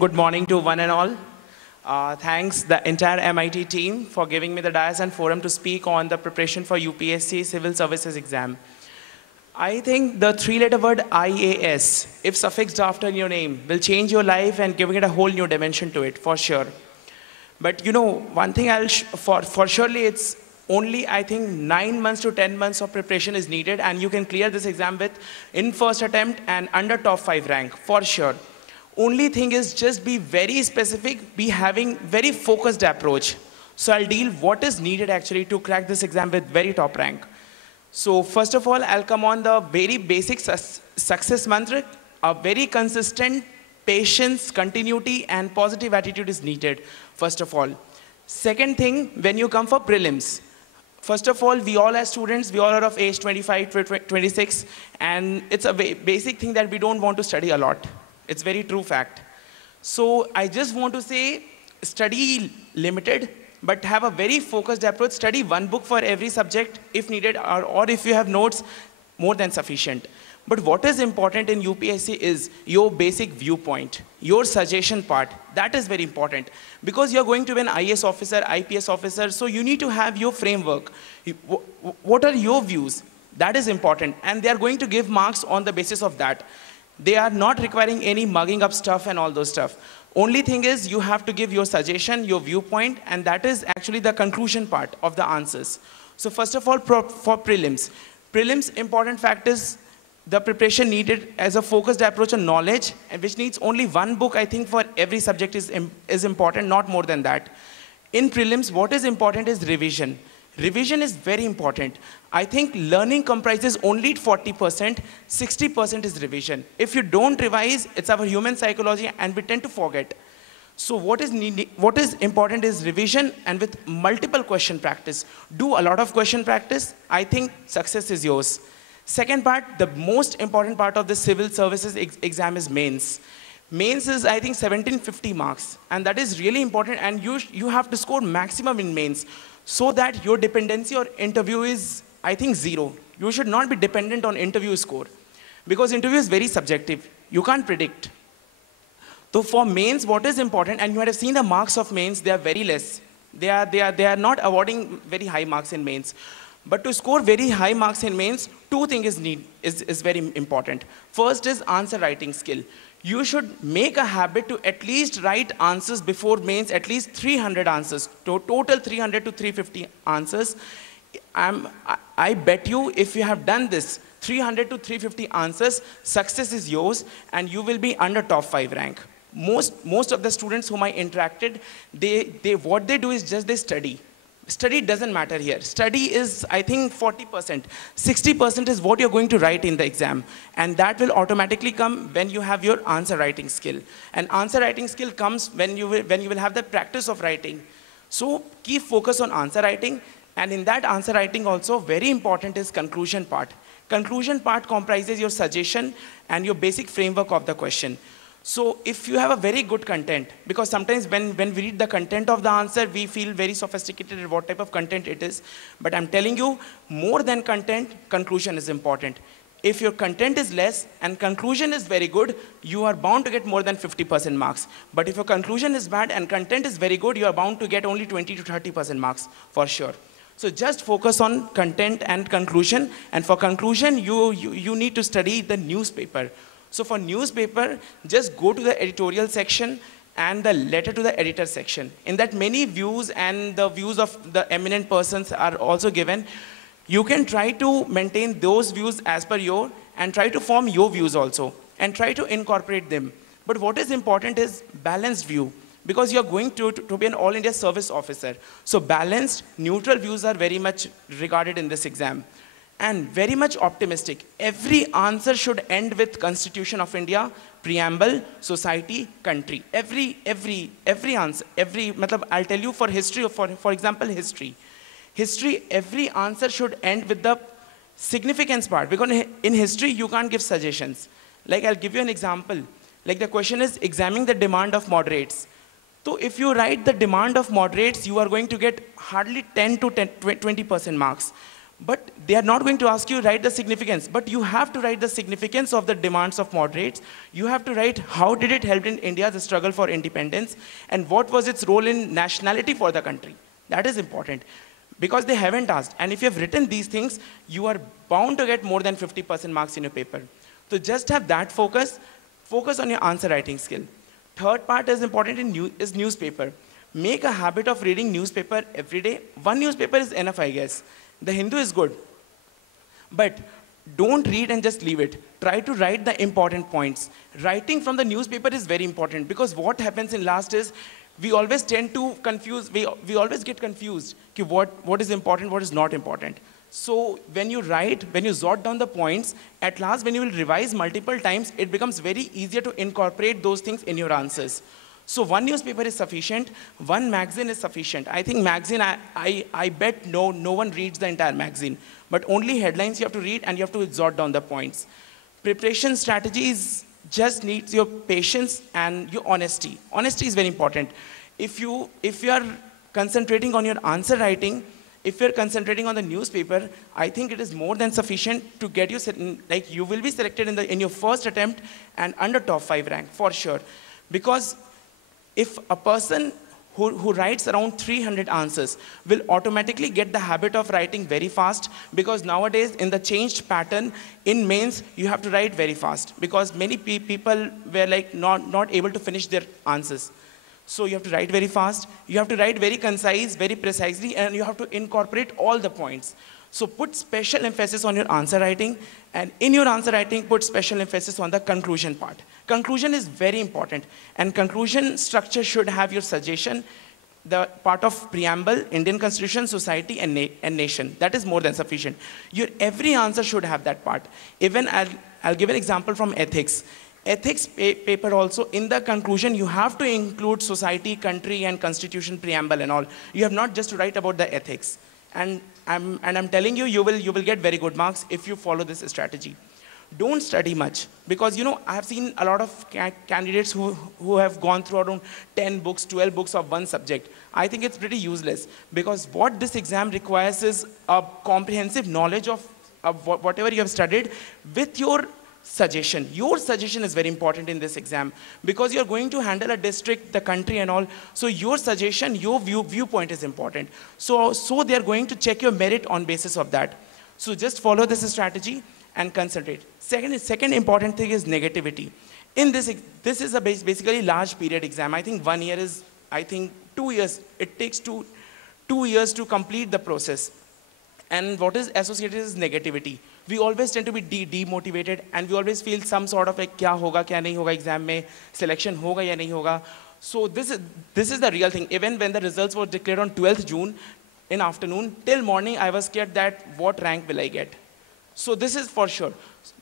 good morning to one and all. Thanks the entire MIT team for giving me the dais and forum to speak on the preparation for UPSC Civil Services exam. I think the three-letter word IAS, if suffixed after your name, will change your life and giving it a whole new dimension to it, for sure. But you know, one thing for surely it's only, I think, 9 months to 10 months of preparation is needed, and you can clear this exam with in first attempt and under top 5 rank, for sure. Only thing is just be very specific, be having very focused approach. So I'll deal what is needed actually to crack this exam with very top rank. So first of all, I'll come on the very basic success mantra. A very consistent patience, continuity, and positive attitude is needed, first of all. Second thing, when you come for prelims, first of all, we all as students, we all are of age 25 to 26, and it's a basic thing that we don't want to study a lot. It's very true fact. So I just want to say, study limited, but have a very focused approach. Study one book for every subject if needed, or if you have notes, more than sufficient. But what is important in UPSC is your basic viewpoint, your suggestion part. That is very important. Because you're going to be an IAS officer, IPS officer, so you need to have your framework. What are your views? That is important. And they are going to give marks on the basis of that. They are not requiring any mugging up stuff and all those stuff. Only thing is you have to give your suggestion, your viewpoint, and that is actually the conclusion part of the answers. So first of all, for prelims. Prelims, important fact is the preparation needed as a focused approach on knowledge, and which needs only one book, I think, for every subject is important, not more than that. In prelims, what is important is revision. Revision is very important. I think learning comprises only 40%, 60% is revision. If you don't revise, it's our human psychology and we tend to forget. So what is important is revision, and with multiple question practice. Do a lot of question practice. I think success is yours. Second part, the most important part of the civil services exam is mains. Mains is, I think, 1750 marks, and that is really important, and you have to score maximum in mains so that your dependency or interview is, I think, 0. You should not be dependent on interview score, because interview is very subjective. You can't predict. So for mains, what is important, and you have seen the marks of mains, they are very less. They are not awarding very high marks in mains. But to score very high marks in mains, two things is very important. First is answer writing skill. You should make a habit to at least write answers before mains, at least 300 answers, total 300 to 350 answers. I bet you if you have done this, 300 to 350 answers, success is yours, and you will be under top 5 rank. Most of the students whom I interacted, what they do is just they study. Study doesn't matter here. Study is, I think, 40%. 60% is what you're going to write in the exam. And that will automatically come when you have your answer writing skill. And answer writing skill comes when you will have the practice of writing. So keep focus on answer writing. And in that answer writing also, very important is conclusion part. Conclusion part comprises your suggestion and your basic framework of the question. So if you have a very good content, because sometimes when we read the content of the answer, we feel very sophisticated at what type of content it is. But I'm telling you, more than content, conclusion is important. If your content is less and conclusion is very good, you are bound to get more than 50% marks. But if your conclusion is bad and content is very good, you are bound to get only 20 to 30% marks, for sure. So just focus on content and conclusion. And for conclusion, you need to study the newspaper. So for newspaper, just go to the editorial section and the letter to the editor section. In that, many views and the views of the eminent persons are also given. You can try to maintain those views as per your, and try to form your views also, and try to incorporate them. But what is important is balanced view, because you're going to be an All India service officer. So balanced, neutral views are very much regarded in this exam. And very much optimistic. Every answer should end with Constitution of India, preamble, society, country. Every answer, I'll tell you for history, for example, history. History, every answer should end with the significance part, because in history, you can't give suggestions. Like, I'll give you an example. Like, the question is examining the demand of moderates. So if you write the demand of moderates, you are going to get hardly 10 to 20% marks. But they are not going to ask you write the significance, but you have to write the significance of the demands of moderates. You have to write how did it help in India, the struggle for independence, and what was its role in nationality for the country. That is important, because they haven't asked. And if you have written these things, you are bound to get more than 50% marks in your paper. So just have that focus. Focus on your answer writing skill. Third part is important is newspaper. Make a habit of reading newspaper every day. One newspaper is enough, I guess. The Hindu is good. But don't read and just leave it. Try to write the important points. Writing from the newspaper is very important, because what happens in last is we always tend to confuse, we always get confused what is important, what is not important. So when you write, when you jot down the points, at last when you will revise multiple times, it becomes very easier to incorporate those things in your answers. So one newspaper is sufficient, one magazine is sufficient. I think magazine, I bet no one reads the entire magazine, but only headlines you have to read and you have to jot down the points. Preparation strategies just needs your patience and your honesty. Honesty is very important. If you are concentrating on your answer writing, if you're concentrating on the newspaper, I think it is more than sufficient to get you, like you will be selected in your first attempt and under top 5 rank, for sure. Because if a person who writes around 300 answers will automatically get the habit of writing very fast, because nowadays in the changed pattern in mains, you have to write very fast, because many people were like not able to finish their answers. So you have to write very fast, you have to write very concise, very precisely, and you have to incorporate all the points. So put special emphasis on your answer writing, and in your answer writing, put special emphasis on the conclusion part. Conclusion is very important, and conclusion structure should have your suggestion, the part of preamble, Indian Constitution, society, and nation. That is more than sufficient. Your every answer should have that part. Even I'll give an example from ethics. Ethics paper also, in the conclusion, you have to include society, country, and constitution preamble and all. You have not just to write about the ethics. And I'm telling you, you will get very good marks if you follow this strategy. Don't study much, because I have seen a lot of candidates who have gone through around 10 books, 12 books of one subject. I think it's pretty useless, because what this exam requires is a comprehensive knowledge of whatever you have studied with your suggestion. Your suggestion is very important in this exam, because you're going to handle a district, the country and all. So your suggestion, your viewpoint is important. So they're going to check your merit on basis of that. So just follow this strategy and concentrate. Second important thing is negativity. In this is a basically large period exam. I think 1 year is, I think 2 years. It takes two years to complete the process. And what is associated is negativity. We always tend to be demotivated, and we always feel some sort of like, kya hoga, kya nahi hoga exam mein, selection hoga ya nahi hoga. So this is the real thing. Even when the results were declared on 12th June in afternoon, till morning I was scared that what rank will I get. So this is for sure.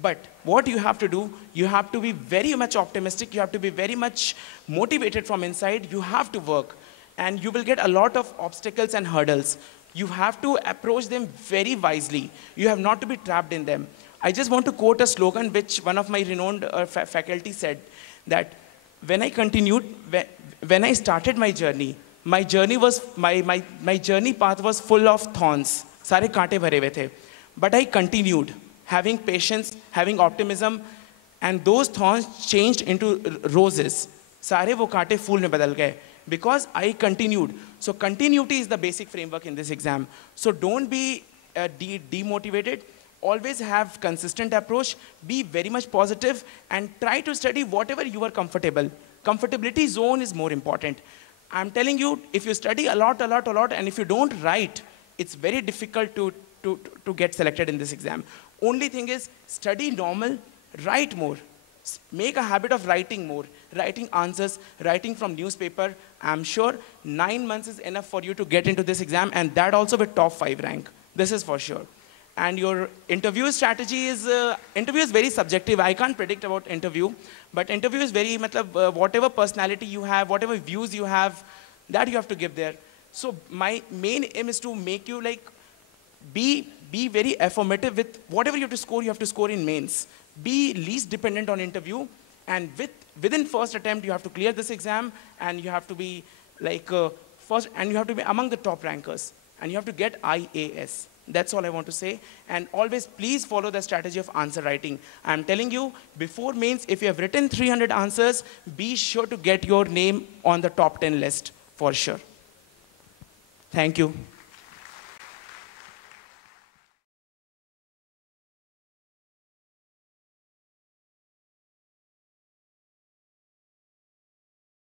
But what you have to do, you have to be very much optimistic, you have to be very much motivated from inside, you have to work. And you will get a lot of obstacles and hurdles. You have to approach them very wisely. You have not to be trapped in them. I just want to quote a slogan which one of my renowned faculty said, that when I continued, when I started my journey was, my journey path was full of thorns. Sare kaante bhare hue the. But I continued, having patience, having optimism, and those thorns changed into roses. Sare wo kaante phool mein badal gaye. Because I continued. So continuity is the basic framework in this exam. So don't be demotivated. Always have consistent approach. Be very much positive and try to study whatever you are comfortable. Comfortability zone is more important. I'm telling you, if you study a lot, and if you don't write, it's very difficult to get selected in this exam. Only thing is, study normal, write more. Make a habit of writing more, writing answers, writing from newspaper. I'm sure 9 months is enough for you to get into this exam, and that also with top 5 rank. This is for sure. And your interview strategy is, very subjective. I can't predict about interview, but interview is very, whatever personality you have, whatever views you have, that you have to give there. So my main aim is to make you like, be very affirmative with whatever you have to score in mains. Be least dependent on interview, and within first attempt you have to clear this exam, and you have to be like first, and you have to be among the top rankers, and you have to get IAS. That's all I want to say. And always please follow the strategy of answer writing. I'm telling you, before mains, if you have written 300 answers, be sure to get your name on the top 10 list for sure. Thank you.